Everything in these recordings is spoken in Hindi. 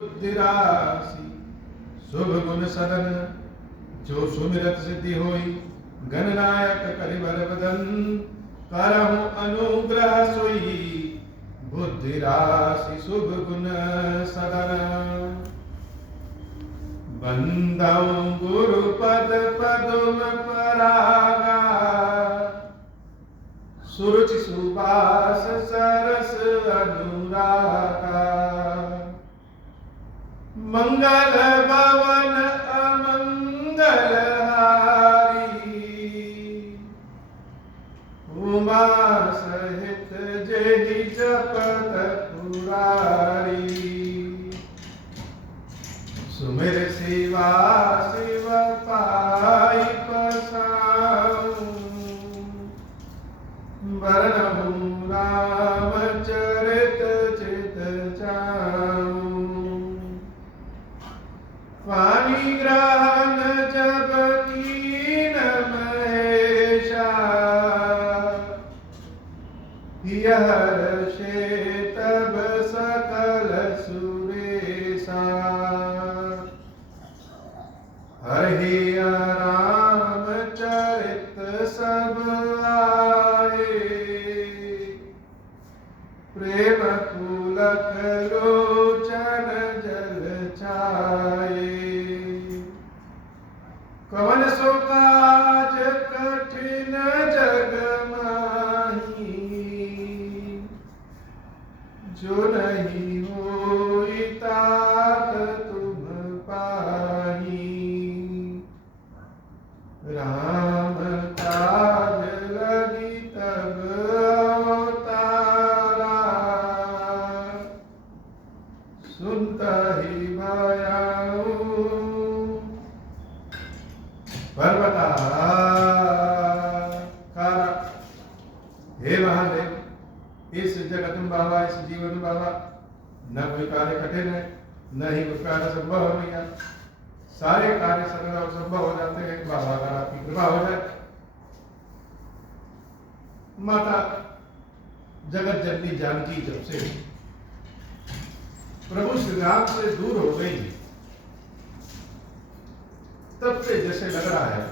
बुद्धिराशि शुभ गुण सदन जो सुमिरत सिद्धि होई गणनायक करिबर बदन करहु अनुग्रह सोई बुद्धिराशि शुभ गुण सदन बंदौ गुरुपद पदुम परागा सुरुचि सुबास सरस अनुरागा मंगल भवन अमंगल हारी उमा सहित जेहि जपत पुरारी सुमिर शिवा शिव पाई पसाऊं वरनहु राम चरित चित जाऊं वाणी ग्रहण जब कीन महेशा हर्षे तब सकल सुरेशा हरि राम चरित सब आए प्रेम पुलक लोचन जल छाए कवन सो काज कठिन जग माही जो नहीं होई तात तुम पाही राम काज लगी तब अवतारा सुनता ही भयाऊं पर्वता हे महादेव इस जगत में बाबा इस जीवन में बाबा न कोई कार्य कठिन है न ही कोई कार्य संभव है भैया सारे कार्य सरल और संभव हो जाते हैं बाबा अगर आपकी कृपा हो जाए माता जगत जननी जानकी जब से प्रभु श्री राम से दूर हो गई तब से जैसे लग रहा है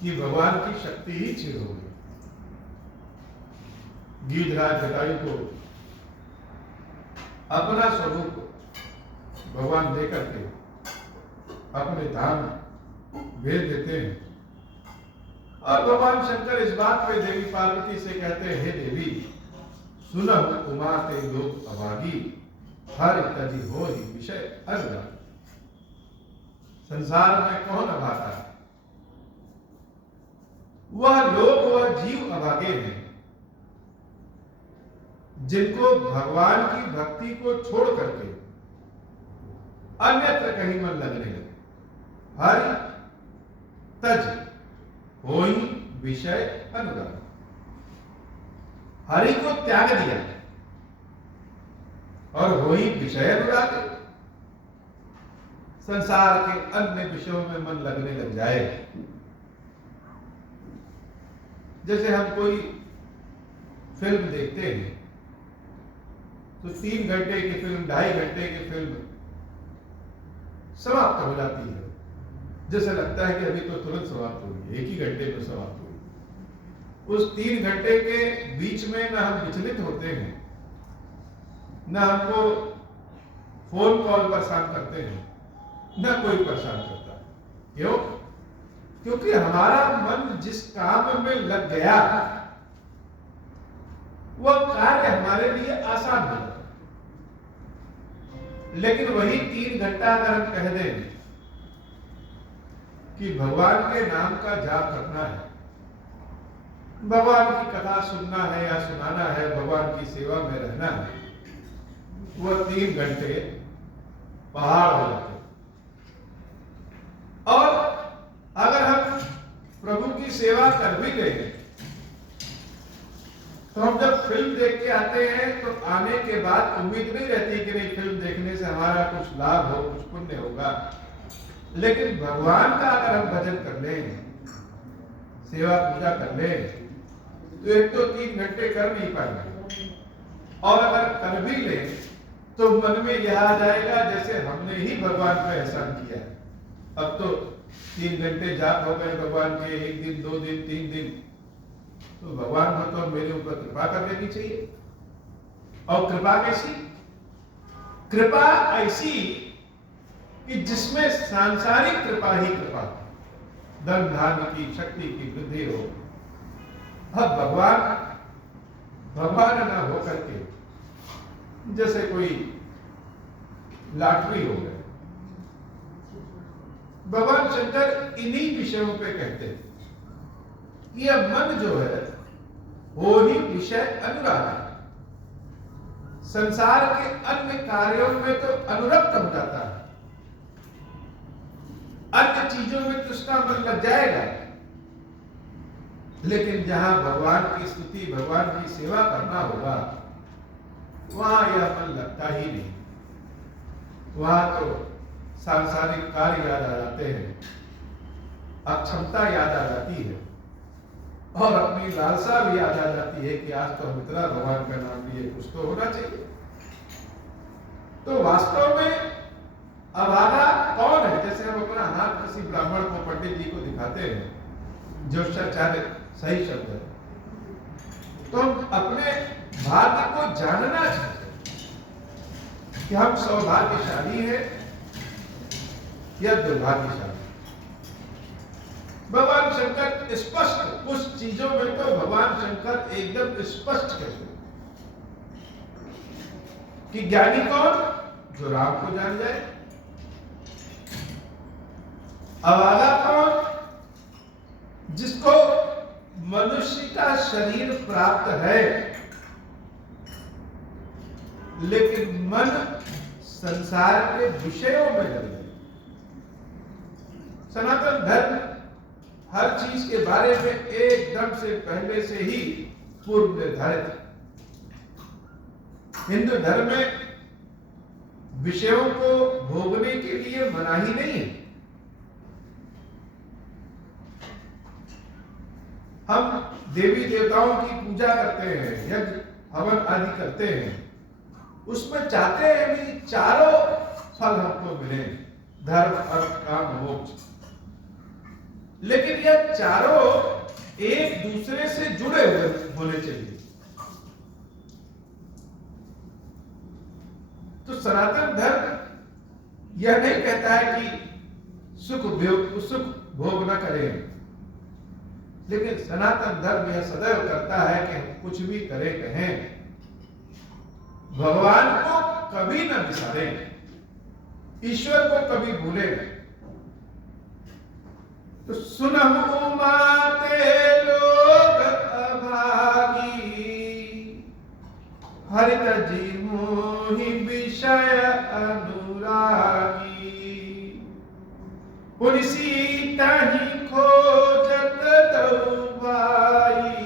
कि भगवान की शक्ति ही क्षीण हो गई गिरिधराज जटायु को अपना स्वरूप भगवान देकर के अपने धाम भेज देते हैं और भगवान शंकर इस बात पे देवी पार्वती से कहते हैं हे देवी सुनहु उमा ते लोक अभागी हर तजी हो ही विषय अलग संसार में कौन अभागा है वह लोग वह जीव अभागे हैं जिनको भगवान की भक्ति को छोड़ करके अन्यत्र कहीं मन लगने लगे हरि तज होई विषय अनुराग हरि को त्याग दिया और होई विषय अनुराग संसार के अन्य विषयों में मन लगने लग जाए जैसे हम कोई फिल्म देखते हैं तो 3 घंटे की फिल्म 2.5 घंटे की फिल्म समाप्त हो जाती है जैसे लगता है कि अभी तो तुरंत समाप्त होगी 1 ही घंटे में समाप्त होगी उस 3 घंटे के बीच में न हम विचलित होते हैं न हमको फोन कॉल परेशान करते हैं न कोई परेशान करता है क्यों क्योंकि हमारा मन जिस काम में लग गया वह कार्य हमारे लिए आसान हो जाता लेकिन वही 3 घंटा अगर हम कह दें कि भगवान के नाम का जाप करना है भगवान की कथा सुनना है या सुनाना है भगवान की सेवा में रहना है वह 3 घंटे पहाड़ हो जाते और अगर हम प्रभु की सेवा कर भी गए तो हम जब फिल्म देख के आते हैं तो आने के बाद उम्मीद नहीं रहती कि नहीं फिल्म देखने से हमारा कुछ लाभ हो कुछ पुण्य होगा लेकिन भगवान का अगर हम भजन कर लें सेवा पूजा कर लें तो 1 तो 3 घंटे कर नहीं पाएंगे और अगर कर भी लें तो मन में यह आ जाएगा जैसे हमने ही भगवान पे एहसान किया है। अब तो 3 घंटे जाप हो गए भगवान के, 1 दिन 2 दिन 3 दिन, तो भगवान को तो मेरे ऊपर कृपा कर देनी चाहिए। और कृपा कैसी? कृपा ऐसी कि जिसमें सांसारिक कृपा ही कृपा, धन धान्य की शक्ति की वृद्धि हो। अब भगवान ना हो करके जैसे कोई लॉटरी हो गए, भगवान शंकर इन्हीं विषयों पे कहते हैं कि यह मन जो है वो ही विषय अनुराग है। संसार के अन्य कार्यों में तो अनुरक्त हो जाता है, अन्य चीजों में तो उसका मन लग जाएगा, लेकिन जहां भगवान की स्तुति भगवान की सेवा करना होगा वहां यह मन लगता ही नहीं। वहां तो सांसारिक कार्य याद आ जाते हैं, अक्षमता याद आ जाती है और अपनी लालसा भी याद आ जाती है कि आज तो हम इतना भगवान का नाम लिए, कुछ तो होना चाहिए। तो वास्तव में अभागा कौन है? जैसे हम अपना हाथ किसी ब्राह्मण को, पंडित जी को दिखाते हैं, ज्योतिषाचार्य सही शब्द है, तो हम अपने भाग्य को जानना चाहते हैं कि हम सौभाग्यशाली हैं या दुर्भाग्यशाली। भगवान शंकर स्पष्ट, कुछ चीजों में तो भगवान शंकर एकदम स्पष्ट कहते हैं कि ज्ञानी कौन? जो राम को जान जाए। अभागा कौन? जिसको मनुष्य का शरीर प्राप्त है लेकिन मन संसार के विषयों में लग गए। सनातन धर्म हर चीज के बारे में एकदम से पहले से ही पूर्व निर्धारित है। हिंदू धर्म में विषयों को भोगने के लिए मनाही नहीं है। हम देवी देवताओं की पूजा करते हैं, यज्ञ हवन आदि करते हैं, उसमें चाहते हैं भी चारों फल हमको मिले, धर्म अर्थ काम मोक्ष। लेकिन यह चारों एक दूसरे से जुड़े हुए होने चाहिए। तो सनातन धर्म यह नहीं कहता है कि सुख भोग न करें, लेकिन सनातन धर्म यह सदैव करता है कि हम कुछ भी करें कहें, भगवान को कभी न बिसारें, ईश्वर को कभी भूले नहीं। तो सुनहु माते लोग अभागी, हरित जी मोहि विषय अनुरागी। पुलिसी तहि खोजत दौबाई,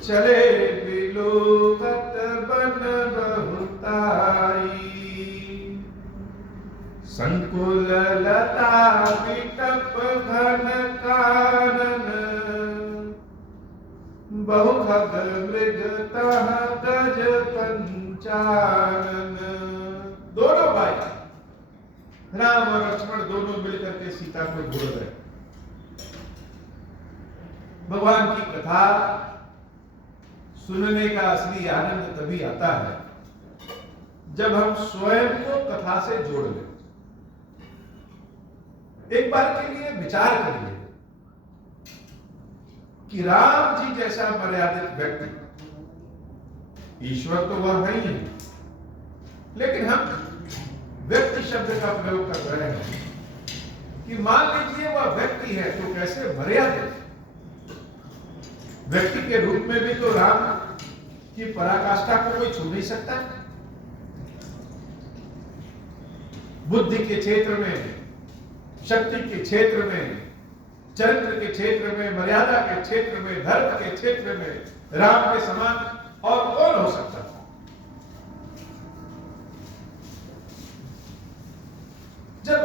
चले बिलोकत बन बहुताई। संकुल लता विटप घन कानन, बहु खग मृग तह गज पंचानन। दोनों भाई राम और लक्ष्मण दोनों मिलकर के सीता को ढूंढ रहे। भगवान की कथा सुनने का असली आनंद तभी आता है जब हम स्वयं को कथा से जोड़ लें। एक बार के लिए विचार करिए कि राम जी जैसा मर्यादित व्यक्ति, ईश्वर तो वह है ही है, लेकिन हम व्यक्ति शब्द का प्रयोग कर रहे हैं कि मान लीजिए वह व्यक्ति है, तो कैसे मर्यादित व्यक्ति के रूप में भी तो राम की पराकाष्ठा को कोई छू नहीं सकता। बुद्धि के क्षेत्र में, शक्ति के क्षेत्र में, चरित्र के क्षेत्र में, मर्यादा के क्षेत्र में, धर्म के क्षेत्र में राम के समान और कौन हो सकता था? जब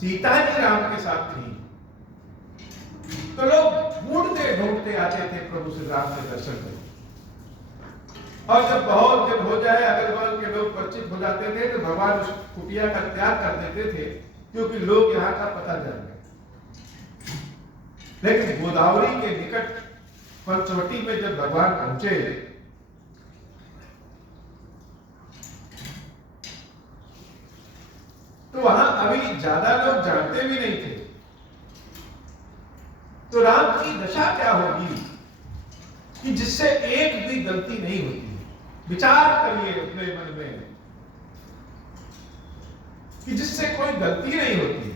सीता जी राम के साथ थी तो लोग ढूंढते ढूंढते आते थे प्रभु श्री राम के दर्शन करने, और जब बहुत दिन हो जाए, अगल बगल के लोग परिचित हो जाते थे तो भगवान उस कुटिया का त्याग कर देते थे, क्योंकि लोग यहाँ का पता जान गए। लेकिन गोदावरी के निकट पंचवटी में जब भगवान पहुंचे तो वहां अभी ज्यादा लोग जानते भी नहीं थे। तो राम की दशा क्या होगी कि जिससे एक भी गलती नहीं होती। विचार करिए अपने मन में कि जिससे कोई गलती नहीं होती,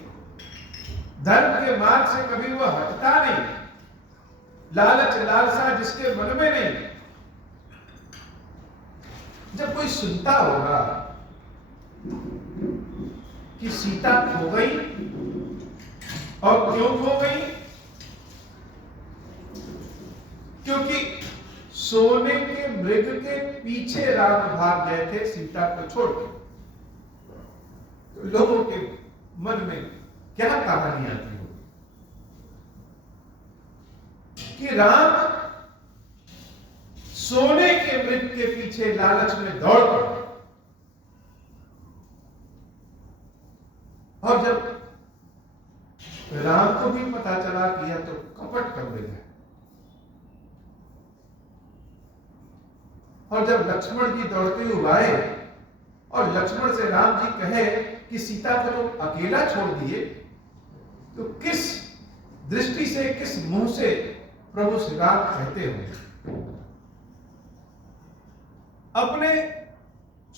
धर्म के मार्ग से कभी वो हटता नहीं, लालच लालसा जिसके मन में नहीं। जब कोई सुनता होगा कि सीता खो गई और क्यों खो गई, क्योंकि सोने के मृग के पीछे राम भाग गए थे सीता को छोड़कर। तो लोगों के मन में क्या कहानी आती होगी कि राम सोने के मृग के पीछे लालच में दौड़ पड़े, और जब राम को भी पता चला कि यह तो कपट कर रही है, और जब लक्ष्मण जी दौड़ते हुए आए और लक्ष्मण से राम जी कहे कि सीता को तो अकेला छोड़ दिए, तो किस दृष्टि से, किस मुंह से प्रभु श्री राम कहते होंगे। अपने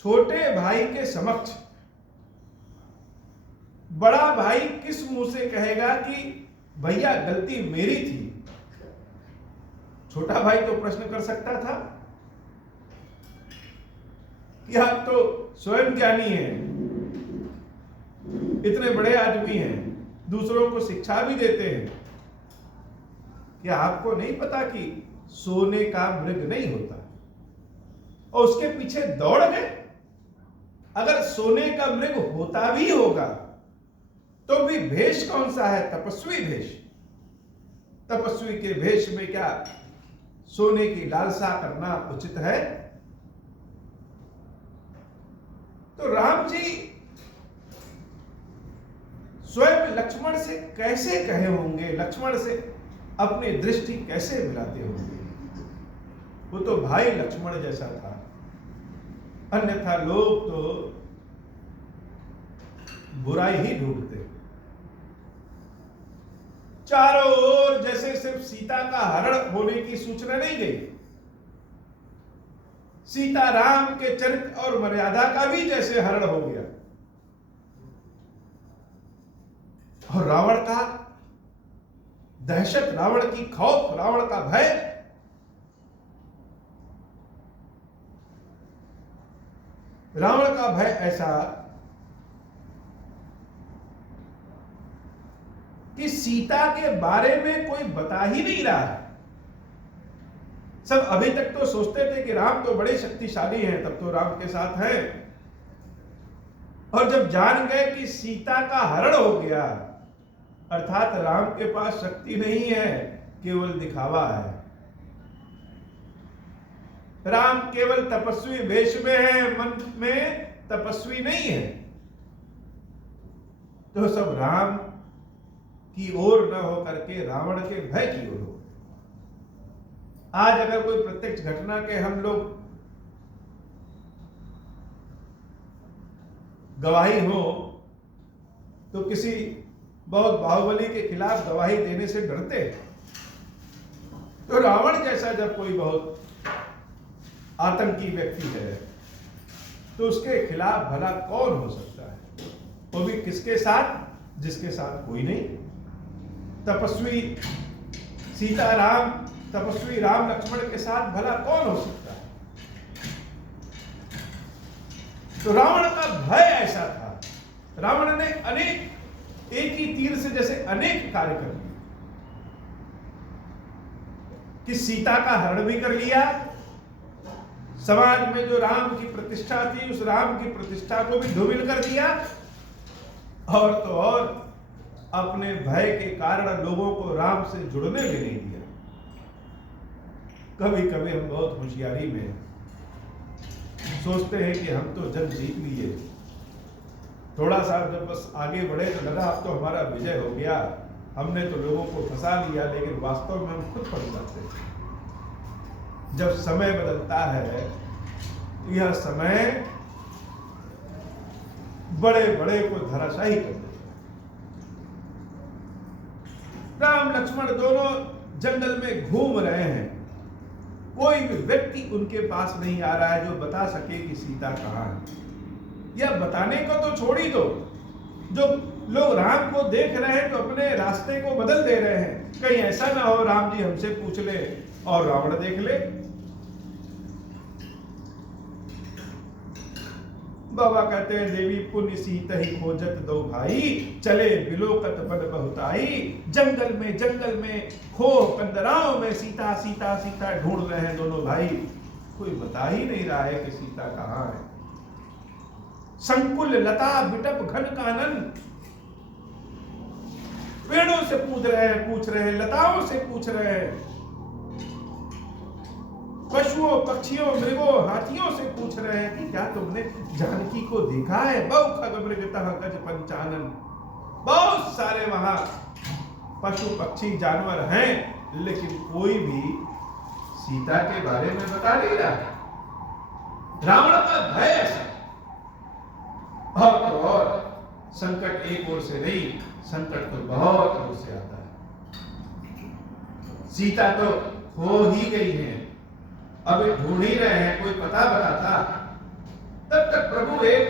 छोटे भाई के समक्ष बड़ा भाई किस मुंह से कहेगा कि भैया गलती मेरी थी। छोटा भाई तो प्रश्न कर सकता था कि आप तो स्वयं ज्ञानी हैं, इतने बड़े आदमी हैं, दूसरों को शिक्षा भी देते हैं, क्या आपको नहीं पता कि सोने का मृग नहीं होता, और उसके पीछे दौड़ गए। अगर सोने का मृग होता भी होगा तो भी भेष कौन सा है, तपस्वी भेष। तपस्वी के भेष में क्या सोने की लालसा करना उचित है? तो राम जी स्वयं लक्ष्मण से कैसे कहे होंगे, लक्ष्मण से अपनी दृष्टि कैसे मिलाते होंगे। वो तो भाई लक्ष्मण जैसा था, अन्यथा लोग तो बुराई ही ढूंढते। चारों ओर जैसे सिर्फ सीता का हरण होने की सूचना नहीं गई, सीता राम के चरित्र और मर्यादा का भी जैसे हरण हो गया। और रावण का दहशत, रावण की खौफ, रावण का भय, रावण का भय ऐसा कि सीता के बारे में कोई बता ही नहीं रहा है। सब अभी तक तो सोचते थे कि राम तो बड़े शक्तिशाली हैं, तब तो राम के साथ हैं, और जब जान गए कि सीता का हरण हो गया, अर्थात राम के पास शक्ति नहीं है, केवल दिखावा है, राम केवल तपस्वी वेश में है, मन में तपस्वी नहीं है, तो सब राम की ओर न होकर के रावण के भय की ओर हो। आज अगर कोई प्रत्यक्ष घटना के हम लोग गवाही हो तो किसी बहुत बाहुबली के खिलाफ गवाही देने से डरते हैं। तो रावण जैसा जब कोई बहुत आतंकी व्यक्ति है तो उसके खिलाफ भला कौन हो सकता है, वो भी किसके साथ, जिसके साथ कोई नहीं। तपस्वी सीताराम, तपस्वी राम लक्ष्मण के साथ भला कौन हो सकता है। तो रावण का भय ऐसा था, रावण ने अनेक, एक ही तीर से जैसे अनेक कार्य कर दिए, कि सीता का हरण भी कर लिया, समाज में जो राम की प्रतिष्ठा थी उस राम की प्रतिष्ठा को भी धूमिल कर दिया, और तो और अपने भय के कारण लोगों को राम से जुड़ने भी नहीं दिया। कभी कभी हम बहुत होशियारी में सोचते हैं कि हम तो जंग जीत लिए, थोड़ा सा जब बस आगे बढ़े तो लगा अब तो हमारा विजय हो गया, हमने तो लोगों को फंसा लिया, लेकिन वास्तव में हम खुद फंस जाते हैं। जब समय बदलता है तो यह समय बड़े बड़े को धराशायी कर देता है। राम लक्ष्मण दोनों जंगल में घूम रहे हैं, कोई भी व्यक्ति उनके पास नहीं आ रहा है जो बता सके कि सीता कहाँ है। यह बताने को तो छोड़ ही दो, जो लोग राम को देख रहे हैं तो अपने रास्ते को बदल दे रहे हैं, कहीं ऐसा ना हो राम जी हमसे पूछ ले और रावण देख ले। बाबा कहते हैं देवी पुण्य सीता ही खोजत दो भाई, चले बिलोकत बन बहुताई। जंगल में खो कंदराओं में सीता सीता सीता ढूंढ रहे हैं दोनों भाई, कोई बता ही नहीं रहा है कि सीता कहाँ है। संकुल लता बिटप घन कानन, पेड़ों से पूछ रहे हैं, लताओं से पूछ रहे हैं, पशुओं पक्षियों मृगों हाथियों से पूछ रहे हैं कि क्या तुमने जानकी को देखा है। बहु खग मृगतः गज पंचानन, बहुत सारे वहां पशु पक्षी जानवर हैं, लेकिन कोई भी सीता के बारे में बता नहीं रहा। रावण का भय ऐसा, और तो और संकट एक ओर से नहीं, संकट तो बहुत ओर से आता है। सीता तो हो ही गई है, अभी ढूंढ ही रहे हैं, कोई पता बताता। तब तक प्रभु एक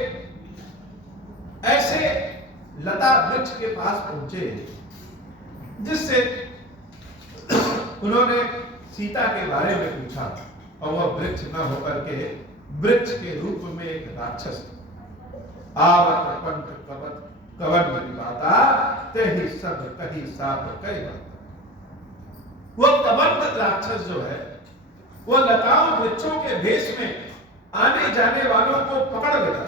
ऐसे लता वृक्ष के पास पहुंचे जिससे उन्होंने सीता के बारे में पूछा, और वह वृक्ष न होकर के वृक्ष के रूप में एक राक्षस, आवत पंथ कवत कवन बनिपाता, तेहि सब कही साप कई बात। वो कबंध राक्षस जो है वो लताओं वृक्षों के भेष में आने जाने वालों को पकड़ लेता।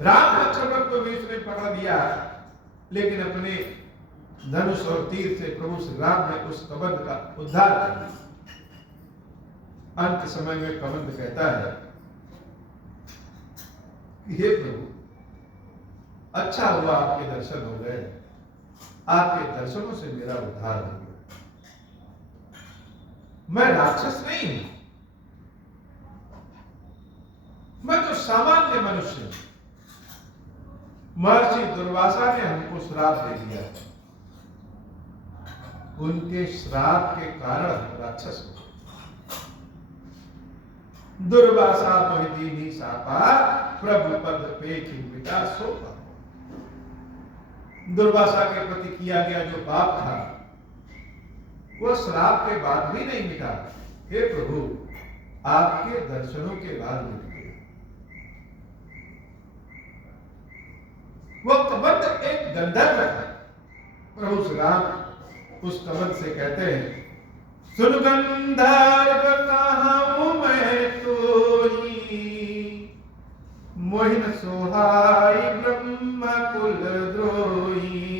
राम लक्ष्मण को बीच में पकड़ लिया, लेकिन अपने धनुष और तीर से प्रभु श्री राम ने उस कबंध का उद्धार कर दिया। अंत समय में कबंध कहता है, हे प्रभु अच्छा हुआ आपके दर्शन हो गए, आपके दर्शनों से मेरा उद्धार हो गया। मैं राक्षस नहीं हूं, मैं तो सामान्य मनुष्य हूं। महर्षि दुर्वासा ने हमको श्राप दे दिया, उनके श्राप के कारण हम राक्षस हो। दुर्वासा मोहिदीनी सापा, प्रभु पद पे मिटा सोपा। दुर्वासा के प्रति किया गया जो पाप था वो श्राप के बाद भी नहीं मिटा। हे प्रभु आपके दर्शनों के बाद मिट गया। वो कबंध एक गंधर्व था। प्रभु श्री राम उस कबंध से कहते हैं, सुन गंधर्व कहाऊं मैं तोही, मोहिन सोहाई ब्रह्म कुल द्रोही।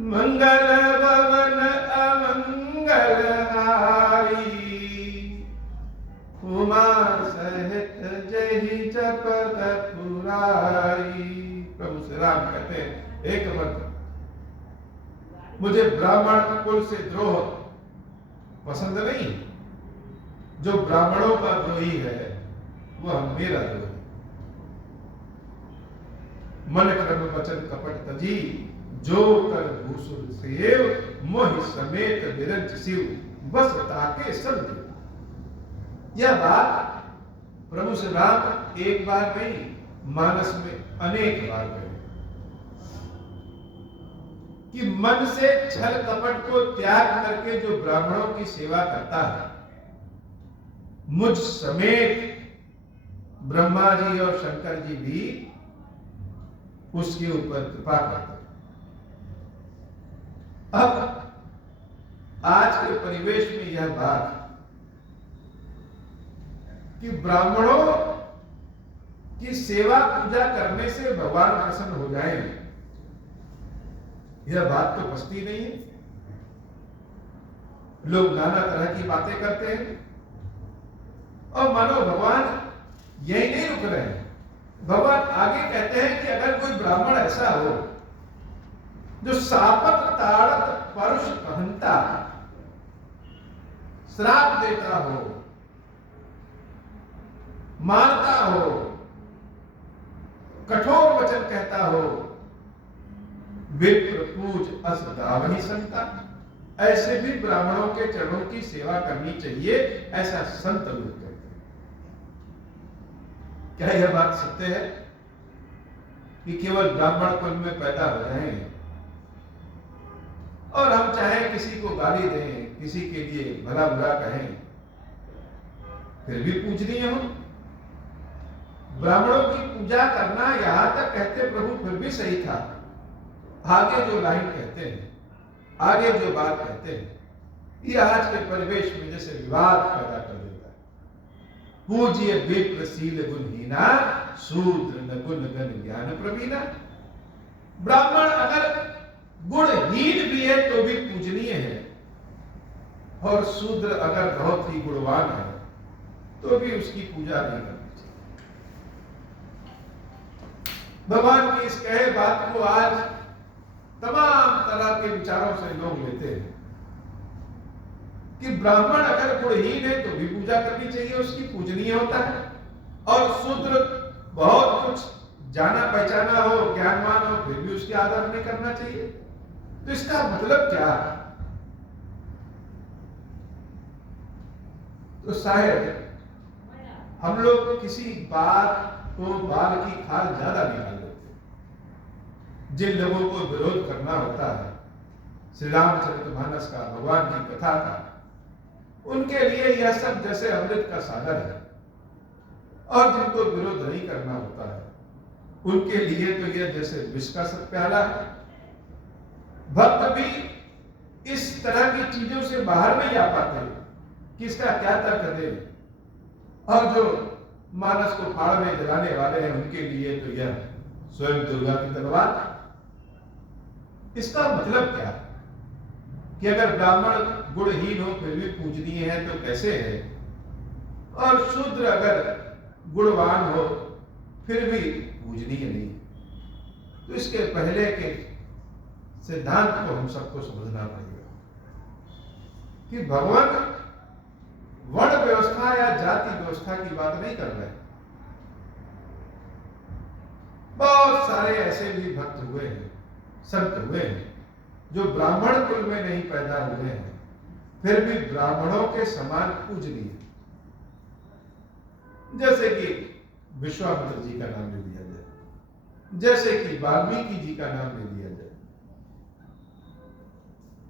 मंगल भवन अमंगल हारी, उमा सहित जहि जपत पुरारी। प्रभु श्री राम कहते हैं, एक वक्त मुझे ब्राह्मण कुल से द्रोह पसंद नहीं। जो ब्राह्मणों का द्रोही है वह मेरा द्रोही। मन कर्म वचन कपट तजी, जो कर भूसुर सेव, मोहि समेत विरंच शिव, बस ताके सब देव। यह बात प्रभु श्री राम एक बार नहीं, मानस में अनेक बार कहे कि मन से छल कपट को त्याग करके जो ब्राह्मणों की सेवा करता है, मुझ समेत ब्रह्मा जी और शंकर जी भी उसके ऊपर कृपा करते हैं। अब आज के परिवेश में यह बात कि ब्राह्मणों की सेवा पूजा करने से भगवान प्रसन्न हो जाएंगे, यह बात तो बसती नहीं है। लोग नाना तरह की बातें करते हैं और मानो भगवान यही नहीं रुक रहे हैं, भगवान आगे कहते हैं कि अगर कोई ब्राह्मण ऐसा हो जो सापत ताड़त परुष कहता, श्राप देता हो, मारता हो, कठोर वचन कहता हो, विप्र पूज अस गावहि संता, ऐसे भी ब्राह्मणों के चरणों की सेवा करनी चाहिए, ऐसा संत लोग कहते हैं। क्या यह बात सत्य है कि केवल ब्राह्मण कुल में पैदा हो रहे हैं और हम चाहे किसी को गाली दें, किसी के लिए भला बुरा कहें, फिर भी पूजनीय हो? ब्राह्मणों की पूजा करना यहां तक कहते प्रभु फिर भी सही था, आगे जो लाइन कहते हैं, आगे जो बात कहते हैं, ये आज के परिवेश में जैसे विवाद पैदा कर देता है। पूज्य विप्र शील गुणहीना, शूद्र न गुण गण ज्ञान प्रवीणा। ब्राह्मण अगर गुणहीन भी है तो भी पूजनीय है, और शूद्र अगर बहुत ही गुणवान है तो भी उसकी पूजा नहीं करनी चाहिए। भगवान की इस कहे बात को आज तमाम तरह के विचारों से लोग लेते हैं कि ब्राह्मण अगर गुणहीन है तो भी पूजा करनी चाहिए, उसकी पूजनीय होता है, और शूद्र बहुत कुछ जाना पहचाना हो, ज्ञानवान हो, फिर भी उसकी आदर नहीं करना चाहिए। तो इसका मतलब क्या? तो शायद हम लोग किसी बात को बाल की खाल ज्यादा निकाल देते हैं। जिन लोगों को विरोध करना होता है श्री रामचरितमानस का, भगवान की कथा का, उनके लिए यह सब जैसे अमृत का सागर है, और जिनको विरोध नहीं करना होता है उनके लिए तो यह जैसे विष का सब प्याला है। भक्त भी इस तरह की चीजों से बाहर नहीं आ पाते कि इसका क्या तर्क दे, और जो मानस को फाड़ में जलाने वाले हैं उनके लिए तो यह स्वयं दुर्गा की तलवार। इसका मतलब क्या कि अगर ब्राह्मण गुणहीन हो फिर भी पूजनीय है तो कैसे है, और शूद्र अगर गुणवान हो फिर भी पूजनीय नहीं? तो इसके पहले के सिद्धांत को हम सबको समझना पड़ेगा कि भगवान वर्ण व्यवस्था या जाति व्यवस्था की बात नहीं कर रहे। बहुत सारे ऐसे भी भक्त हुए हैं, संत हुए हैं, जो ब्राह्मण कुल में नहीं पैदा हुए हैं, फिर भी ब्राह्मणों के समान पूजनीय। जैसे कि विश्वामित्र जी का नाम ले लिया जाए, जैसे कि वाल्मीकि जी का नाम ले लिया जाए,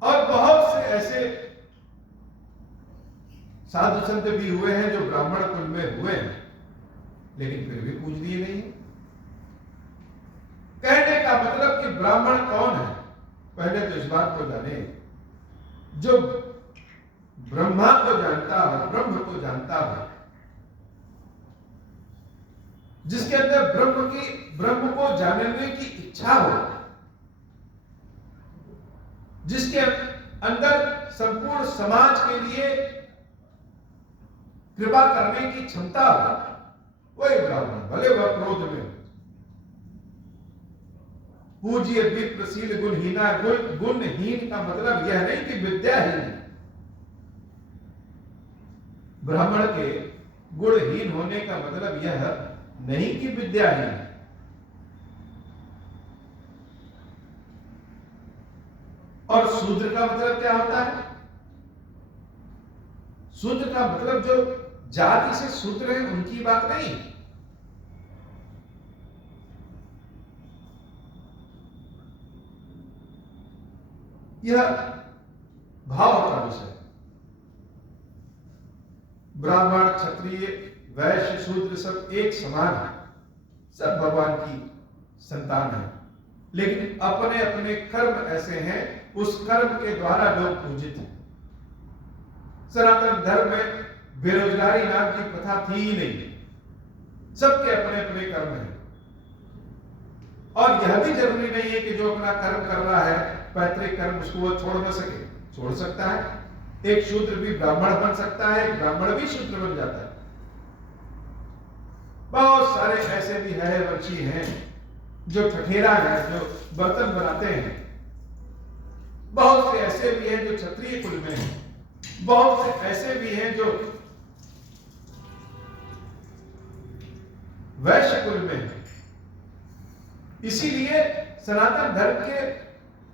और बहुत से ऐसे साधु संत भी हुए हैं जो ब्राह्मण कुल में हुए हैं, लेकिन फिर भी पूजनीय नहीं है। कहने का मतलब कि ब्राह्मण कौन है? पहले तो इस बात को जाने, जो ब्रह्मा को जानता हो, ब्रह्म को जानता हो, जिसके अंदर ब्रह्म को जानने की इच्छा हो, जिसके अंदर संपूर्ण समाज के लिए कृपा करने की क्षमता हो, वही ब्राह्मण, भले वह क्रोध में हो। पूज्य विप्रशील गुणहीना। गुणहीन का मतलब यह नहीं कि विद्याहीन। ब्राह्मण के गुणहीन होने का मतलब यह नहीं कि विद्याहीन। और शूद्र का मतलब क्या होता है? शूद्र का मतलब जो जाति से शूद्र है उनकी बात नहीं, यह भाव का विषय। ब्राह्मण, क्षत्रिय, वैश्य, शूद्र सब एक समान है, सब भगवान की संतान है, लेकिन अपने अपने कर्म ऐसे हैं, उस कर्म के द्वारा लोग पूजित हैं। सनातन धर्म में बेरोजगारी नाम की प्रथा थी ही नहीं, सबके अपने अपने कर्म हैं, और यह भी जरूरी नहीं है कि जो अपना कर्म कर रहा है, पैतृक कर्म, उसको वो छोड़ न सके। छोड़ सकता है। एक शूद्र भी ब्राह्मण बन सकता है, एक ब्राह्मण भी शूद्र बन जाता है। बहुत सारे ऐसे भी है वंशी हैं जो ठठेरा है, जो बर्तन बनाते हैं। बहुत से ऐसे भी हैं जो क्षत्रिय कुल में हैं। बहुत से ऐसे भी हैं जो वैश्य कुल में हैं। इसीलिए सनातन धर्म के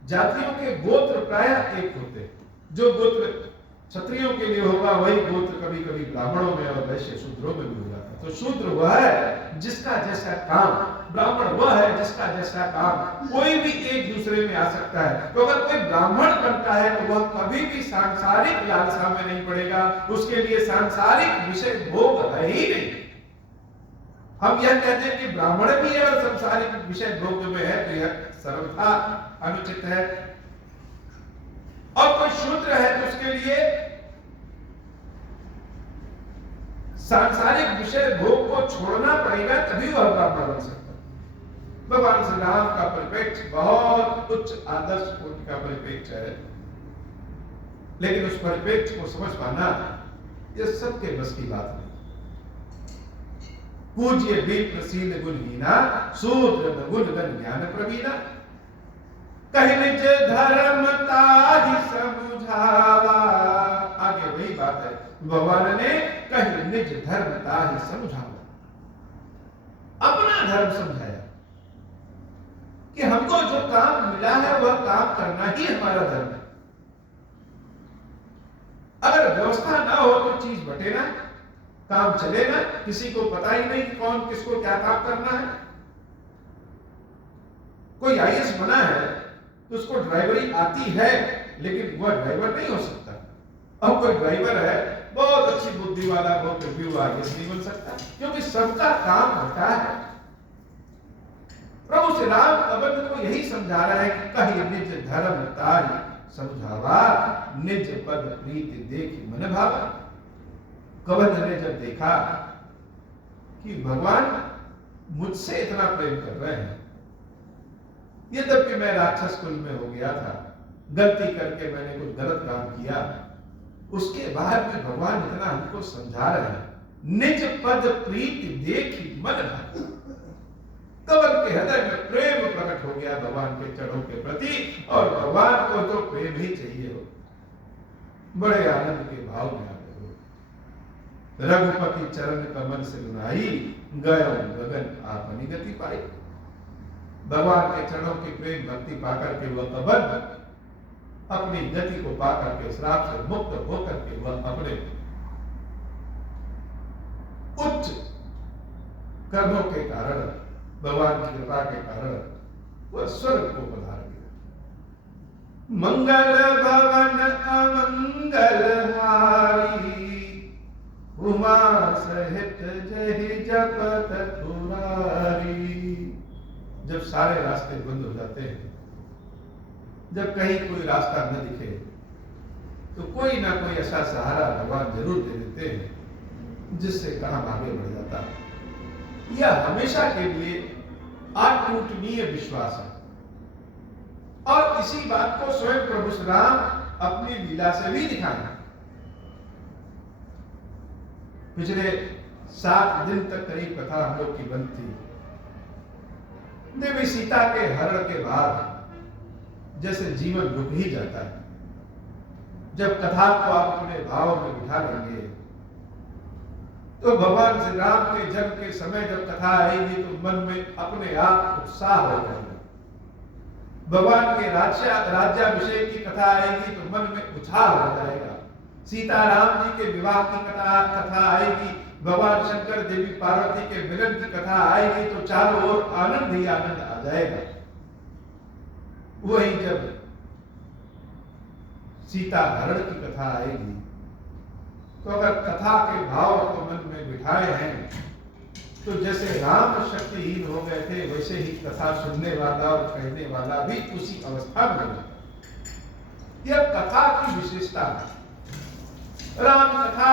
जातियों के गोत्र प्रायः एक होते हैं। जो गोत्र क्षत्रियों के लिए होगा वही गोत्र कभी कभी ब्राह्मणों में और वैश्य शूद्रों में भी हो जाता है। तो शूद्र वह है जिसका जैसा काम, ब्राह्मण वह है जिसका जैसा काम। कोई भी एक दूसरे में आ सकता है। तो अगर कोई ब्राह्मण बनता है तो वह कभी भी सांसारिक लालसा में नहीं पड़ेगा। उसके लिए सांसारिक विषय भोग है ही नहीं। हम यह कहते हैं कि ब्राह्मण भी अगर सांसारिक विषय भोग में है तो यह सर्वथा अनुचित है। और कोई शूद्र है तो उसके लिए सांसारिक विषय भोग को छोड़ना पड़ेगा, तभी वह ब्राह्मण बन सकता है। भगवान श्री राम का परिप्रेक्ष्य बहुत उच्च आदर्श कोटि का परिप्रेक्ष्य है, लेकिन उस परिप्रेक्ष्य को समझ पाना यह सबके बस की बात नहीं। पूज्य विप्रशील गुणहीना, शूद्र गुण गण ज्ञान प्रवीणा, कहीं निज धर्म ताहि समझावा। आगे वही बात है, भगवान ने कहीं निज धर्म ताहि समझावा, अपना धर्म समझाया कि हमको जो काम मिला है वह काम करना ही हमारा धर्म है। अगर व्यवस्था ना हो तो चीज बटे ना, काम चले ना, किसी को पता ही नहीं कि कौन किसको क्या काम करना है। कोई आईएएस बना है तो उसको ड्राइवरी आती है, लेकिन वह ड्राइवर नहीं हो सकता। अब कोई ड्राइवर है बहुत अच्छी बुद्धि वाला, वो फिर भी वो आईएएस नहीं बन सकता, क्योंकि सबका काम बटा है। प्रभु श्री राम कबंध को यही समझा रहा है कि कहीं निज धर्म ताहि समझावा, निज पद प्रीति देखि मन भावा। कबंध ने जब देखा कि भगवान मुझसे इतना प्रेम कर रहे हैं, यद्यपि मैं राक्षस कुल में हो गया था, गलती करके मैंने कुछ गलत काम किया, उसके बाद भी भगवान इतना हमको समझा रहे हैं, निज पद प्रीति देखि मन भावा। कबंध के हृदय में प्रेम प्रकट हो गया भगवान के चरणों के प्रति, और भगवान को तो प्रेम ही चाहिए हो। बड़े आनंद के भाव में आ गए हो। रघुपति चरण कमल से लुनाई, गयो गगन आपनी गति पाई। भगवान के चरणों की प्रेम भक्ति पाकर के वह कबंध अपनी गति को पाकर के, श्राप से मुक्त होकर के वह अपने उच्च कर्मों के कारण, भगवान की कृपा के कारण वह स्वर्ग को पधार गया। मंगल भवन अमंगल हारी, उमा सहित जहि जपत तुरारी। जब सारे रास्ते बंद हो जाते हैं, जब कहीं कोई रास्ता न दिखे, तो कोई ना कोई ऐसा सहारा भगवान जरूर दे देते हैं जिससे काम आगे बढ़ जाता है। यह हमेशा के लिए अटूटनीय विश्वास है, और इसी बात को स्वयं प्रभु श्री राम अपनी लीला से भी दिखाए। पिछले 7 दिन तक करीब कथा हम लोग की बंद थी। देवी सीता के हरण के बाद जैसे जीवन रुक ही जाता है। जब कथा को आप अपने भाव में बिठा लेंगे, तो भगवान श्री राम के जन्म के समय जब कथा आएगी तो मन में अपने आप उत्साह हो जाएगा। भगवान के राज्याभिषेक की कथा आएगी तो मन में उत्साह हो जाएगा। सीताराम जी के विवाह की कथा आएगी, भगवान शंकर देवी पार्वती के मिलन की कथा आएगी तो चारों ओर आनंद ही आनंद आ जाएगा। वही जब सीता हरण की कथा आएगी, तो अगर कथा के भाव को मन में बिठाए हैं, तो जैसे राम शक्तिहीन हो गए थे, वैसे ही कथा सुनने वाला और कहने वाला भी उसी अवस्था में होगा। यह कथा की विशेषता है। राम कथा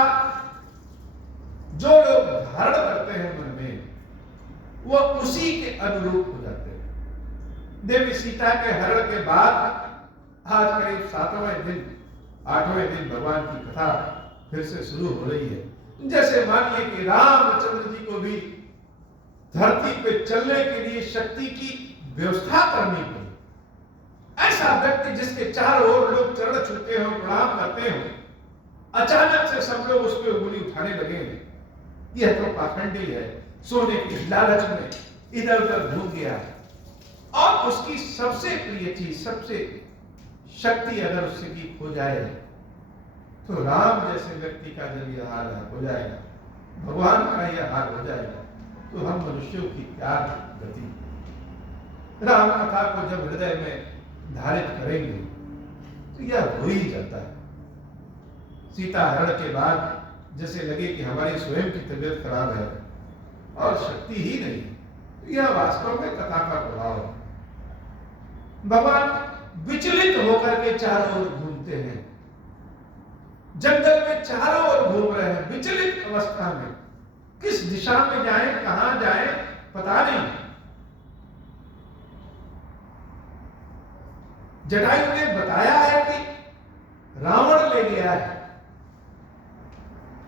जो लोग धारण करते हैं मन में, वह उसी के अनुरूप हो जाते हैं। देवी सीता के हरण के बाद आज करीब 7वें दिन 8वें दिन भगवान की कथा फिर से शुरू हो रही है। जैसे मानिए कि रामचंद्र जी को भी धरती पे चलने के लिए शक्ति की व्यवस्था करनी पड़ी। ऐसा व्यक्ति जिसके चारों ओर लोग चरण छूते हो, प्रणाम करते हो, अचानक से सब लोग उस पर उंगली उठाने लगे, यह तो पाखंडी है, सोने की लालच में इधर उधर घूम गया। और उसकी सबसे प्रिय चीज, सबसे शक्ति अगर उससे की खो जाए तो राम जैसे व्यक्ति का जब यह हाल हो जाएगा, भगवान का यह हाल हो जाएगा, तो हम मनुष्यों की क्या गति। राम कथा को जब हृदय में धारित करेंगे तो यह हो ही जाता है। सीता हरण के बाद जैसे लगे कि हमारी स्वयं की तबीयत खराब है और शक्ति ही नहीं, तो यह वास्तव में कथा का प्रभाव है। भगवान विचलित होकर के चारों ओर घूमते हैं, जंगल में चारों ओर घूम रहे हैं, विचलित अवस्था में, किस दिशा में जाएं, कहां जाएं, पता नहीं। जटायु ने बताया है कि रावण ले गया है,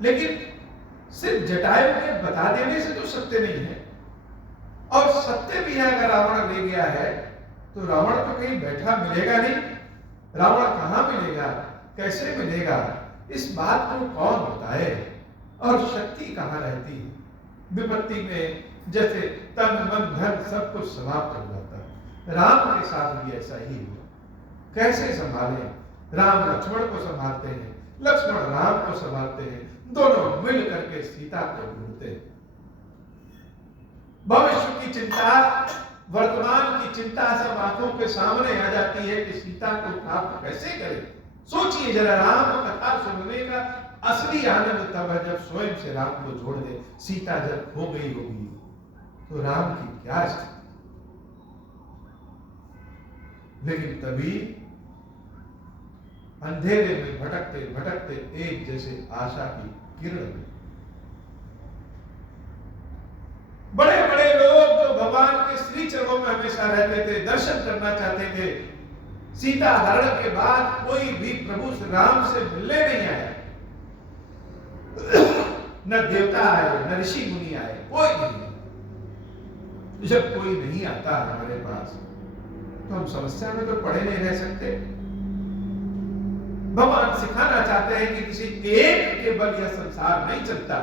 लेकिन सिर्फ जटायु के बता देने से तो सत्य नहीं है। और सत्य भी है, अगर रावण ले गया है तो रावण तो कहीं बैठा मिलेगा नहीं। रावण कहां मिलेगा, कैसे मिलेगा, इस बात को कौन बताए। और शक्ति कहां रहती है। विपत्ति में जैसे तन मन धन सब कुछ समाप्त हो जाता है। राम के साथ भी ऐसा ही हुआ। कैसे संभाले, राम लक्ष्मण को संभालते हैं, लक्ष्मण राम को संभालते हैं, दोनों मिल करके सीता को ढूंढते हैं। भविष्य की चिंता, वर्तमान की चिंता सब आंखों के सामने आ जाती है कि सीता को प्राप्त कैसे करें। सोचिए जरा, राम कथा सुनने का असली आनंद तब है जब स्वयं से राम को जोड़ दे। सीता जब खो गई होगी तो राम की क्या स्थिति। लेकिन तभी अंधेरे में भटकते भटकते एक जैसे आशा की किरण में बड़े बड़े लोग जो भगवान के श्री चरणों में हमेशा रहते थे, दर्शन करना चाहते थे, सीता हरण के बाद कोई भी प्रभु श्री राम से मिलने नहीं आया। न देवता आए, न ऋषि मुनि आए, कोई नहीं। जब कोई नहीं आता हमारे पास तो हम समस्या में तो पड़े नहीं रह सकते। भगवान सिखाना चाहते हैं कि किसी एक के बल यह संसार नहीं चलता।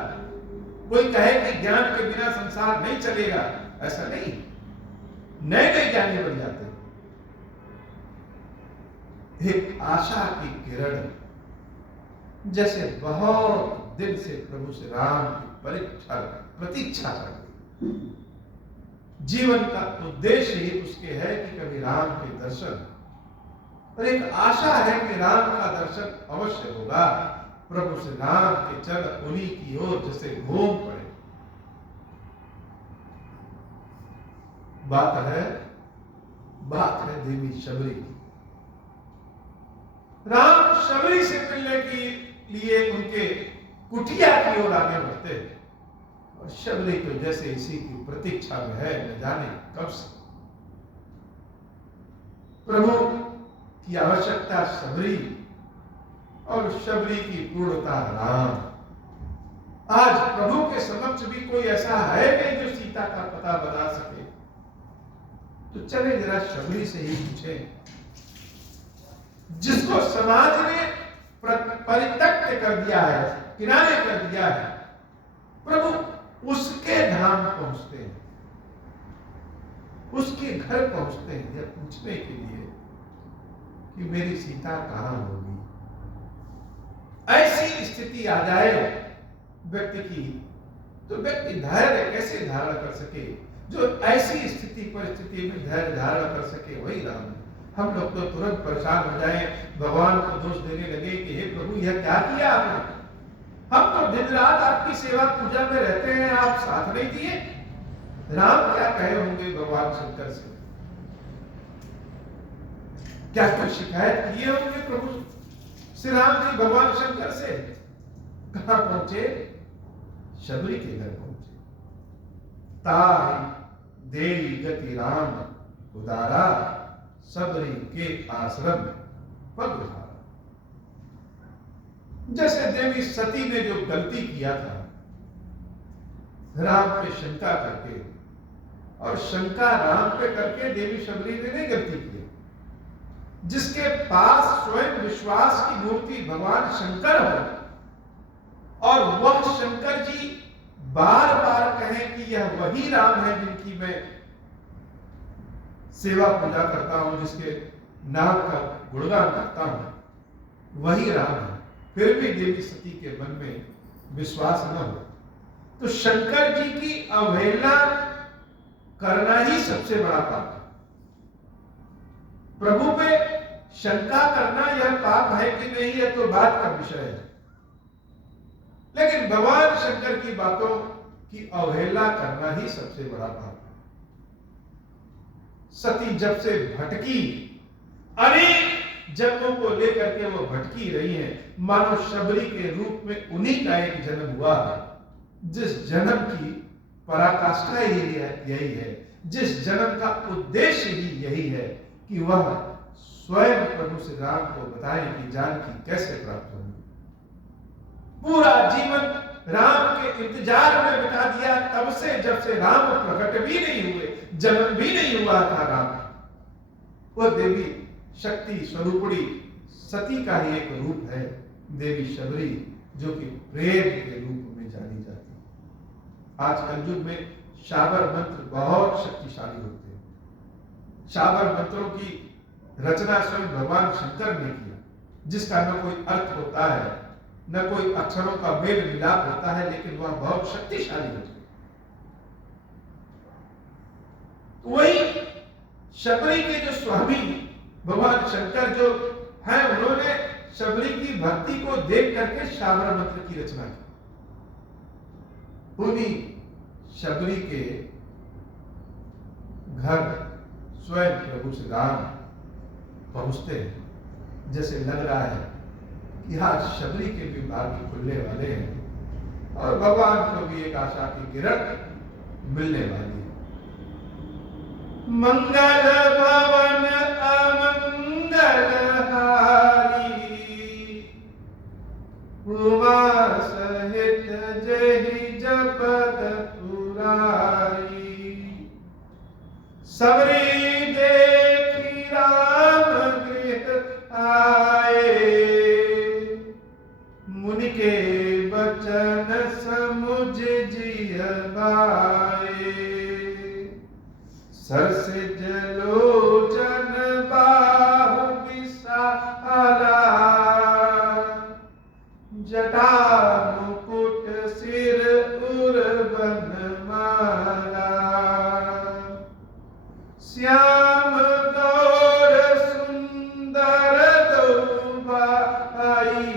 कोई कहे कि ज्ञान के बिना संसार नहीं चलेगा, ऐसा नहीं। नए नए ज्ञानी बन जाते। एक आशा की किरण, जैसे बहुत दिन से प्रभु श्री राम की प्रतीक्षा करते। जीवन का उद्देश्य ही उसके है कि कभी राम के दर्शन, और एक आशा है कि राम का दर्शन अवश्य होगा। प्रभु श्री राम के चरण उन्हीं की ओर जैसे घूम पड़े। बात है देवी शबरी की। राम शबरी से मिलने के लिए उनके कुटिया की ओर आगे बढ़ते हैं, और शबरी तो जैसे इसी की प्रतीक्षा में है, न जाने कब से। प्रभु की आवश्यकता शबरी और शबरी की पूर्णता राम। आज प्रभु के समक्ष भी कोई ऐसा है नहीं जो सीता का पता बता सके, तो चले जरा शबरी से ही पूछें, जिसको समाज ने परित्यक्त कर दिया है, किनारे कर दिया है, प्रभु उसके धाम पहुंचते हैं, उसके घर पहुंचते हैं यह पूछने के लिए कि मेरी सीता कहां होगी। ऐसी स्थिति आ जाए व्यक्ति की, तो व्यक्ति धैर्य कैसे धारण कर सके। जो ऐसी स्थिति परिस्थिति में धैर्य धारण कर सके वही राम है। हम लोग तो तुरंत परेशान हो जाएं, भगवान को दोष देने लगे कि हे प्रभु यह क्या किया आपने। हम तो दिन रात आपकी सेवा पूजा में रहते हैं, आप साथ नहीं दिए। राम क्या कहे होंगे भगवान शंकर से, क्या कोई शिकायत किए होंगे प्रभु श्री राम जी भगवान शंकर से। कहां पहुंचे, शबरी के घर पहुंचे। ताई देई गति राम उदारा, सबरी के आश्रम पग उधारा। जैसे देवी सती ने जो गलती किया था, राम पे शंका करके और शंका राम पे करके देवी शबरी ने नहीं गलती की। जिसके पास स्वयं विश्वास की मूर्ति भगवान शंकर हो और वह शंकर जी बार बार कहें कि यह वही राम है जिनकी मैं सेवा पूजा करता हूं, जिसके नाम का गुणगान करता हूं, वही राम है, फिर भी देवी सती के मन में विश्वास न हो, तो शंकर जी की अवहेलना करना ही सबसे बड़ा पाप है। प्रभु पे शंका करना यह पाप है कि नहीं, यह तो बात का विषय है, लेकिन भगवान शंकर की बातों की अवहेलना करना ही सबसे बड़ा पाप है। सती जब से भटकी, अनेक जन्मों को लेकर के वो भटकी रही है, मानो शबरी के रूप में उन्हीं का एक जन्म हुआ है, जिस जन्म की पराकाष्ठा यही है, जिस जन्म का उद्देश्य ही यही है कि वह स्वयं प्रभु श्री राम को बताएं कि जानकी कैसे प्राप्त होगी। पूरा जीवन राम के इंतजार में बिता दिया, तब से जब से राम प्रकट भी नहीं हुए, जन्म भी नहीं हुआ था राम। वह देवी शक्ति स्वरूपणी सती का ही एक रूप है, देवी शबरी, जो कि प्रेम के रूप में जानी जाती है। आज कलयुग में शाबर मंत्र बहुत शक्तिशाली होते हैं। शाबर मंत्रों की रचना स्वयं भगवान शंकर ने किया, जिसका न कोई अर्थ होता है, न कोई अक्षरों का मेल मिलाप होता है, लेकिन वह बहुत शक्तिशाली होते हैं। वही शबरी के जो स्वामी भगवान शंकर जो हैं, उन्होंने शबरी की भक्ति को देख करके शाबर मंत्र की रचना की। उन्हीं शबरी के घर स्वयं प्रभु श्री राम पहुंचते हैं। जैसे लग रहा है कि आज शबरी के भी भाग्य खुलने वाले हैं और भगवान को भी एक आशा की किरण मिलने वाली है। मंगल भवन अमंगल हारी, उमा सहित जहि जपत पुरारी। सबरी देखी राम गृह आए, मुनि के बचन समुझ जिय भाए। सरसिज लोचन बाहु विशाला, जटा मुकुट सिर उर्वन माला। श्याम गौर सुंदर दो भाई,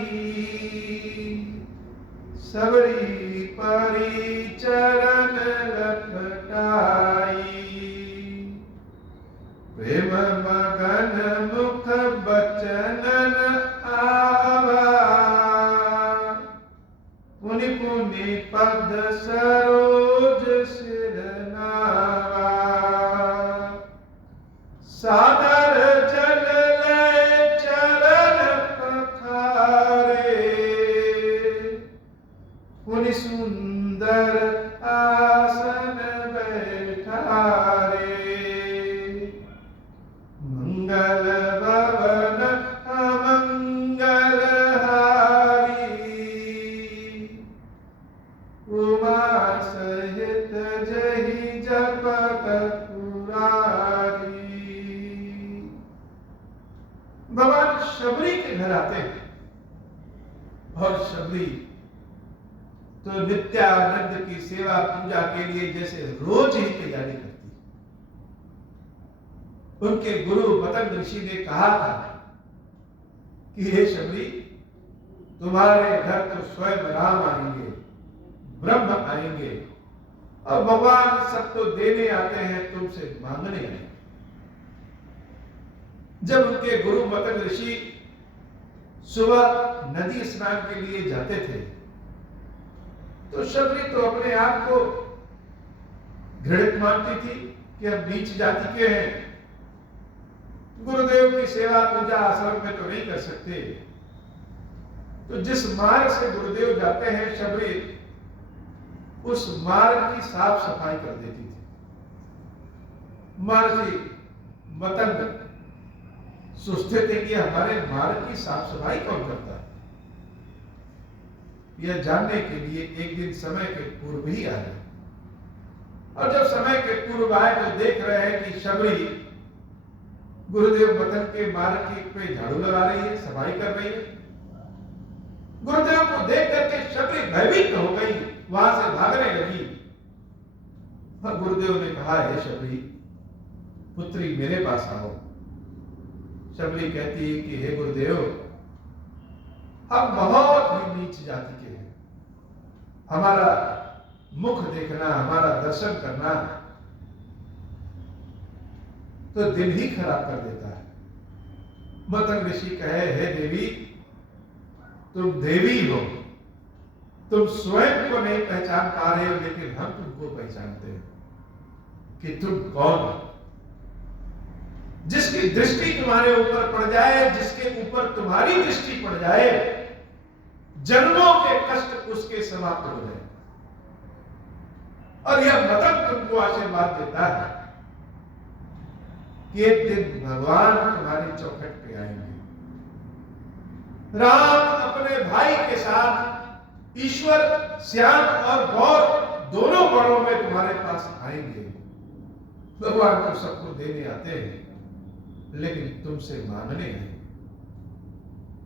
सबरी परी चरण लपटाई। प्रेम मगन मुख बचनन आवा, पुनि पुनि पद सरोज सिर नावा। सादर जल ले चरण पखारे, पुनि सुंदर आसन बैठारे। मंगल भवन अमंगल हारी, उमा सहित जहि जपत पुरारी। भगवान शबरी के घर आते हैं और शबरी तो नित्यानंद की सेवा पूजा के लिए जैसे रोज ही तैयारी करती है। उनके गुरु पतंग ऋषि ने कहा था कि हे शबरी, तुम्हारे घर तो स्वयं राम आएंगे, ब्रह्म आएंगे और भगवान सबको देने आते हैं, तुमसे मांगने आएंगे। जब उनके गुरु पतंग ऋषि सुबह नदी स्नान के लिए जाते थे, तो शबरी तो अपने आप को घृणित मानती थी कि हम नीच जाति के हैं, गुरुदेव की सेवा पूजा आश्रम में तो नहीं कर सकते। तो जिस मार्ग से गुरुदेव जाते हैं, शबरी उस मार्ग की साफ सफाई कर देती थी। महर्षि मतंग सोचते थे कि हमारे मार्ग की साफ सफाई कौन करता है। यह जानने के लिए एक दिन समय के पूर्व ही आए, और जब समय के पूर्व आए तो देख रहे हैं कि शबरी गुरुदेव मतंग के मार्ग की पे झाड़ू लगा रही है, सफाई कर रही है। गुरुदेव को देख करके शबरी भयभीत हो गई, वहां से भागने लगी। और गुरुदेव ने कहा, है शबरी पुत्री मेरे पास आओ। शबरी कहती है कि हे गुरुदेव, हम बहुत ही नीच जाति के हैं, हमारा मुख देखना, हमारा दर्शन करना तो दिल ही खराब कर देता है। मतंग ऋषि कहे, हे देवी, तुम देवी हो, तुम स्वयं को नहीं पहचान पा रहे हो, लेकिन हम तुमको पहचानते हैं कि तुम कौन हो। जिसकी दृष्टि तुम्हारे ऊपर पड़ जाए, जिसके ऊपर तुम्हारी दृष्टि पड़ जाए, जन्मों के कष्ट उसके समाप्त हो जाए। और यह मतंग तुमको आशीर्वाद देता है कि एक दिन भगवान तुम्हारी चौखट पे आएंगे। राम अपने भाई के साथ ईश्वर, श्याम और गौर दोनों गणों में तुम्हारे पास आएंगे। भगवान तो सबको देने आते हैं, लेकिन तुमसे मांगने हैं।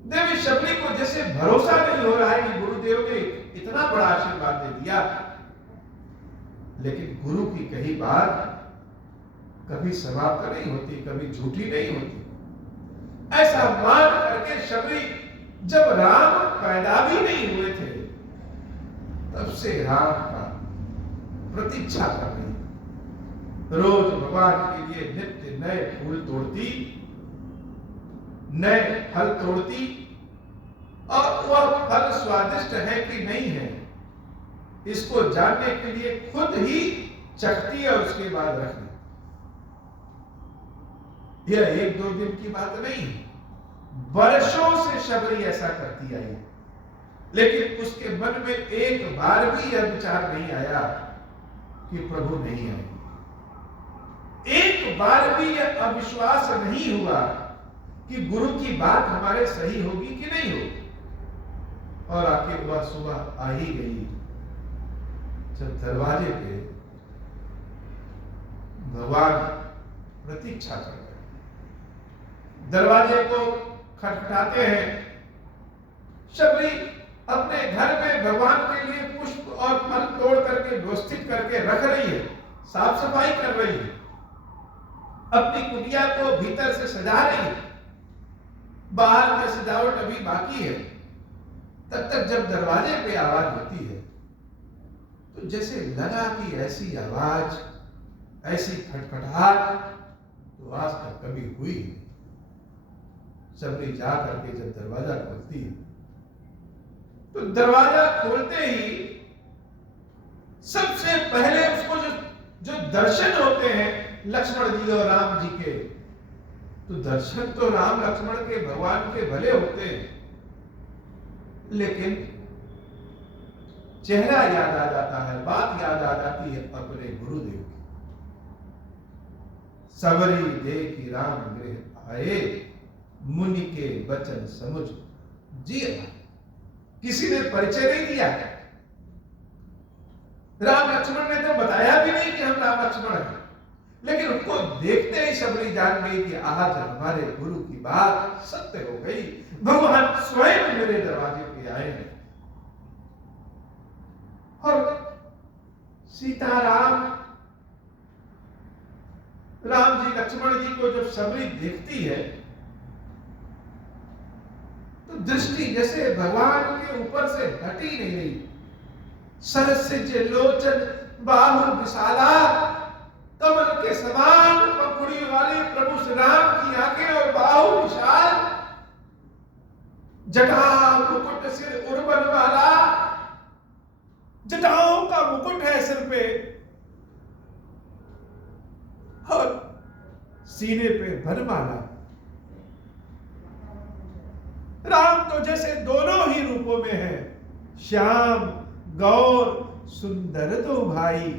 देवी शबरी को जैसे भरोसा नहीं हो रहा है कि गुरुदेव ने इतना बड़ा आशीर्वाद दे दिया, लेकिन गुरु की कही बात कभी समाप्त नहीं होती, कभी झूठी नहीं होती। ऐसा मान करके शबरी जब राम पैदा भी नहीं हुए थे, तब से राम का प्रतीक्षा कर रही, रोज भगवान के लिए नित्य नए फूल तोड़ती, नए फल तोड़ती, और वह फल स्वादिष्ट है कि नहीं है इसको जानने के लिए खुद ही चखती है और उसके बाद रखती। यह एक दो दिन की बात नहीं, वर्षों से शबरी ऐसा करती आई, लेकिन उसके मन में एक बार भी यह विचार नहीं आया कि प्रभु नहीं आए। एक बार भी यह अविश्वास नहीं हुआ कि गुरु की बात हमारे सही होगी कि नहीं होगी। और आखिर वह सुबह आ ही गई, जब दरवाजे पे भगवान प्रतीक्षा कर रहे, दरवाजे को खटखटाते हैं। शबरी अपने घर में भगवान के लिए पुष्प और फल तोड़ करके व्यवस्थित करके रख रही है, साफ सफाई कर रही है, अपनी कुटिया को भीतर से सजा रही है, बाहर की सजावट अभी बाकी है। तब तक जब दरवाजे पे आवाज होती है, तो जैसे लगा कि ऐसी आवाज, ऐसी खटखटाहट तो आज तक कभी हुई नहीं। शबरी जा करके जब दरवाजा खोलती है, तो दरवाजा खोलते ही सबसे पहले उसको जो दर्शन होते हैं लक्ष्मण जी और राम जी के, तो दर्शन तो राम लक्ष्मण के भगवान के भले होते हैं, लेकिन चेहरा याद आ जाता है, बात याद आ जाती है अपने गुरुदेव की। सबरी देखी राम गृह आए, मुनि के वचन समुझ जिए। किसी ने परिचय नहीं दिया, राम लक्ष्मण ने तो बताया भी नहीं कि हम राम लक्ष्मण हैं, लेकिन उनको देखते ही शबरी जान गई कि आज हमारे गुरु की बात सत्य हो गई, भगवान स्वयं मेरे दरवाजे पे आए हैं। और सीताराम, राम जी लक्ष्मण जी को जब शबरी देखती है, तो दृष्टि जैसे भगवान के ऊपर से हटी नहीं रही। सरसिज लोचन बाहु विशाला, कमल के समान पंखुड़ी वाले प्रभु श्री राम की आंखें और बाहु विशाल, जटा मुकुट सिर उर्बन वाला, जटाओं का मुकुट है सिर पे, और सीने पे वनमाला। राम तो जैसे दोनों ही रूपों में है, श्याम गौर सुंदर दो भाई।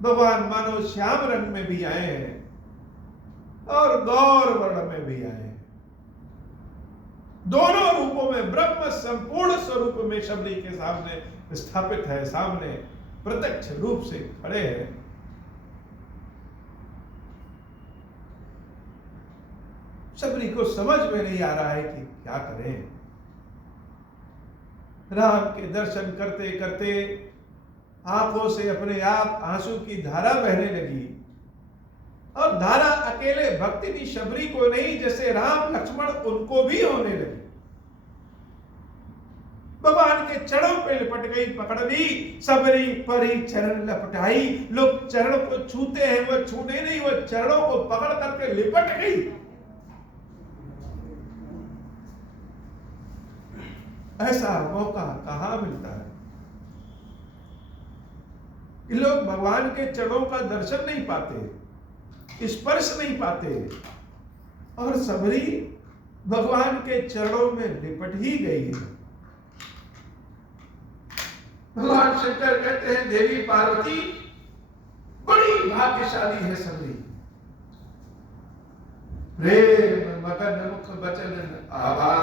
भगवान मानो श्याम रंग में भी आए हैं और गौर वर्ण में भी आए हैं। दोनों रूपों में ब्रह्म संपूर्ण स्वरूप में शबरी के सामने स्थापित है, सामने प्रत्यक्ष रूप से खड़े हैं। शबरी को समझ में नहीं आ रहा है कि क्या करें। राम के दर्शन करते करते आंखों से अपने आप आंसू की धारा बहने लगी, और धारा अकेले भक्तिनी शबरी को नहीं, जैसे राम लक्ष्मण उनको भी होने लगी। भगवान के चरणों पे लिपट गई, पकड़ ली, सबरी परी चरण लपटाई। लोग चरण को छूते हैं, वो छूने नहीं, वो चरणों को पकड़ करके लिपट गई। ऐसा मौका कहां मिलता है। ये लोग भगवान के चरणों का दर्शन नहीं पाते, स्पर्श नहीं पाते, और सबरी भगवान के चरणों में लिपट ही गई है। भगवान शंकर कहते हैं देवी पार्वती बड़ी भाग्यशाली है सबरी। प्रेम मगन मुख बचन आभा,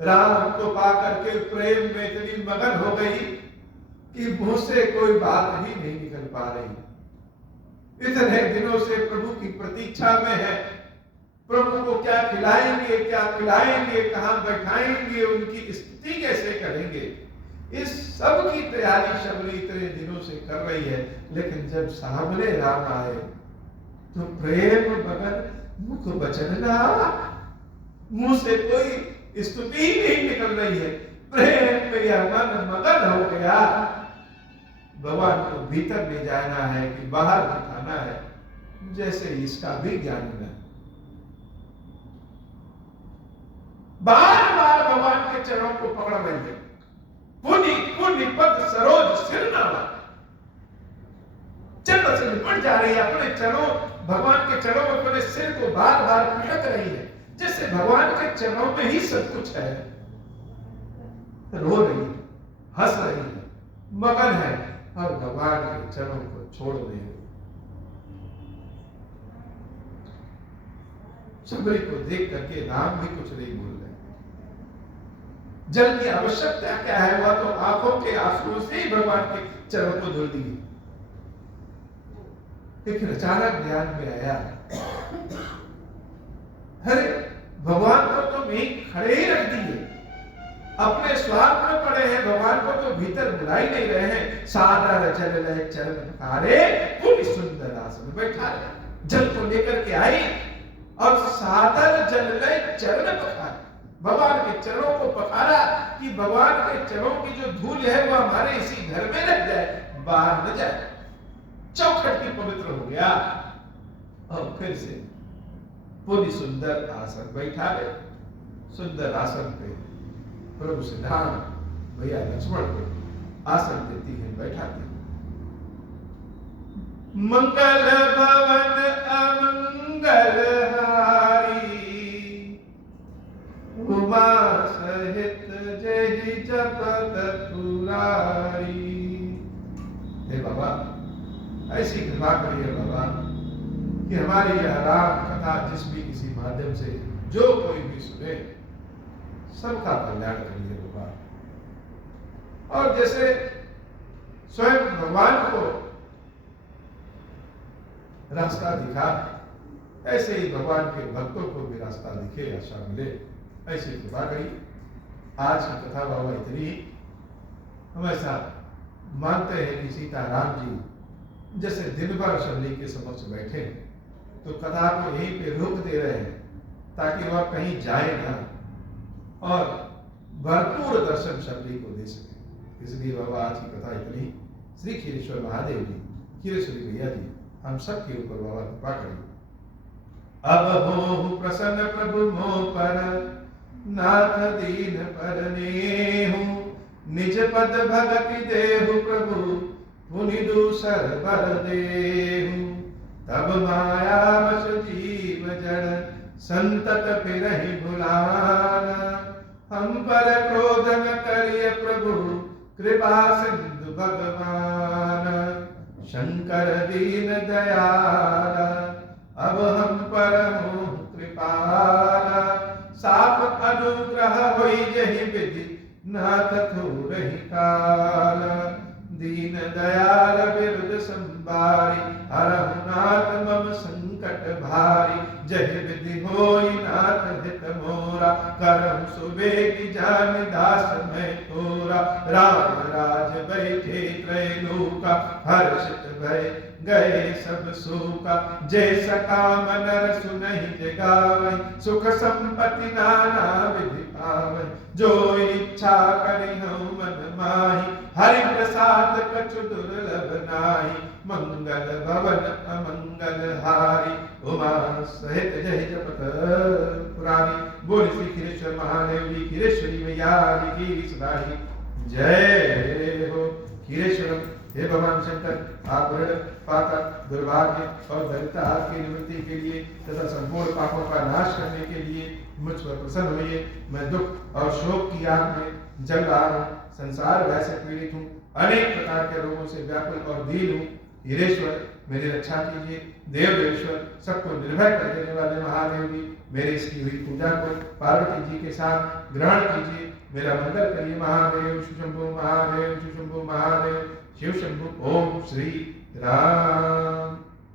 राम को पाकर के प्रेम में इतनी मगन हो गई कि मुंह से कोई बात ही नहीं निकल पा रही। इतने दिनों से प्रभु की प्रतीक्षा में है, प्रभु को क्या खिलाएंगे, क्या पिलाएंगे, कहां बैठाएंगे, उनकी स्तुति कैसे करेंगे, इस सब की तैयारी शबरी इतने दिनों से कर रही है। लेकिन जब सामने राम आए तो प्रेम मगन मुख बचन ना, मुंह से कोई स्तुति ही नहीं निकल रही है। प्रेम में यह मन मगन हो गया। भगवान को भीतर ले जाना है कि बाहर दिखाना है, जैसे इसका भी ज्ञान न। बार बार भगवान के चरणों को पकड़ रही है। पुनि पुनि पद सरोज सिरनावा, चरण से लिपट जा रही है, अपने चरणों, भगवान के चरणों में अपने सिर को बार बार पटक रही है, जैसे भगवान के चरणों में ही सब कुछ है। रो रही है, हंस रही है, मगन है, और भगवान के चरणों को छोड़ रही है। शबरी को देख करके राम भी कुछ नहीं बोल रहे। जल की आवश्यकता क्या है, वह तो आंखों के आंसुओं से ही भगवान के चरणों को धुल दिए। लेकिन अचानक ध्यान में आया, अरे भगवान को तो मैं खड़े ही रख दिए, अपने स्वार्थ में पड़े हैं, भगवान को तो भीतर बुला ही नहीं रहे हैं। सादर जल ले चरण पखारे, पूरी सुंदर आसन में बैठा रहे। जल को लेकर के आई और सादर जल ले चरण पखारे, भगवान के चरणों को पखारा कि भगवान के चरणों की जो धूल है वह हमारे इसी घर में रह जाए, बाहर न जाए। चौखट की पवित्र हो गया, और फिर से पूरी सुंदर आसन बैठा रहे। सुंदर आसन पे प्रभु से धाम भैया लक्ष्मण को आसन देती है, बैठाती है। मंगल भवन अमंगल हारी, उमा सहित जय जपत पुरारी। हे बाबा, ऐसी कृपा करिए बाबा कि हमारी यह राम कथा जिस भी किसी माध्यम से जो कोई भी सुने, सबका कल्याण करिए बाबा। और जैसे स्वयं भगवान को रास्ता दिखा, ऐसे ही भगवान के भक्तों को भी रास्ता दिखे, आशा मिले, ऐसी कृपा करी। आज की कथा बाबा इतनी। हम ऐसा मानते हैं कि सीता राम जी जैसे दिन भर शबरी के समक्ष बैठे, तो कथा को यहीं पे रोक दे रहे हैं ताकि वह कहीं जाए ना, और भरपूर दर्शन शबरी को दे सके। इसलिए बाबा आज की कथा इतनी। श्री क्षीरेश्वर महादेव जी, क्षीरेश्वरी भैया जी, हम सब के ऊपर बाबा कृपा करें। अब हो प्रसन्न प्रभु मोह पर, नाथ दीन पर नेहु, निज पद भगति देहु प्रभु, पुनि दूसर बर देहु। तब माया वश जीव जड़, संतत फिरहि भुलाना। हम पर क्रोध न करिय प्रभु, कृपा सिंधु भगवान। शंकर दीन दयाल अब हम पर हो कृपाल। साप अनुग्रह होई जहि विधि नाथ थोरहि काल। दीन दयाल बिरुद संबारी हरहु नाथ मम संकट भारी। जहि विधि होई नाथ हित मोरा करहु सुबेगी जान दास मैं तोरा। राम राज बैठे त्रैलोका हर्षित भय गए सब शोका। जैसा काम नर सुनहि जगावै सुख संपत्ति नाना विधि पावै। जो इच्छा करिहु मन माहि हरि प्रसाद कछु दुर्लभ नाहि। मंगल भवन अमंगल हारी उमा सहित जहि जपत पुरारी। बोल श्री खीरेश्वर महादेव जी खीरेश्वरी मैया की सदाई जय हो। खीरेश्वरम हे भगवान शंकर आप ऋण पाकर दुर्भाग्य और दरिद्रता की निवृत्ति के लिए तथा संपूर्ण पापों का नाश करने के लिए मुझ पर प्रसन्न होइए। मैं दुख और शोक की आग में जल रहा हूँ। संसार भय से पीड़ित हूँ। अनेक प्रकार के रोगों से व्याकुल और दीन हूँ। हीरेश्वर मेरी रक्षा कीजिए। देवदेवेश्वर सबको निर्भय कर देने वाले महादेव जी मेरे इसकी हुई पूजा को पार्वती जी के साथ ग्रहण कीजिए। मेरा मंगल करिए महादेव। शिवशंभु महादेव शिवशंभु महादेव शिव शंभु। ओम श्री राम।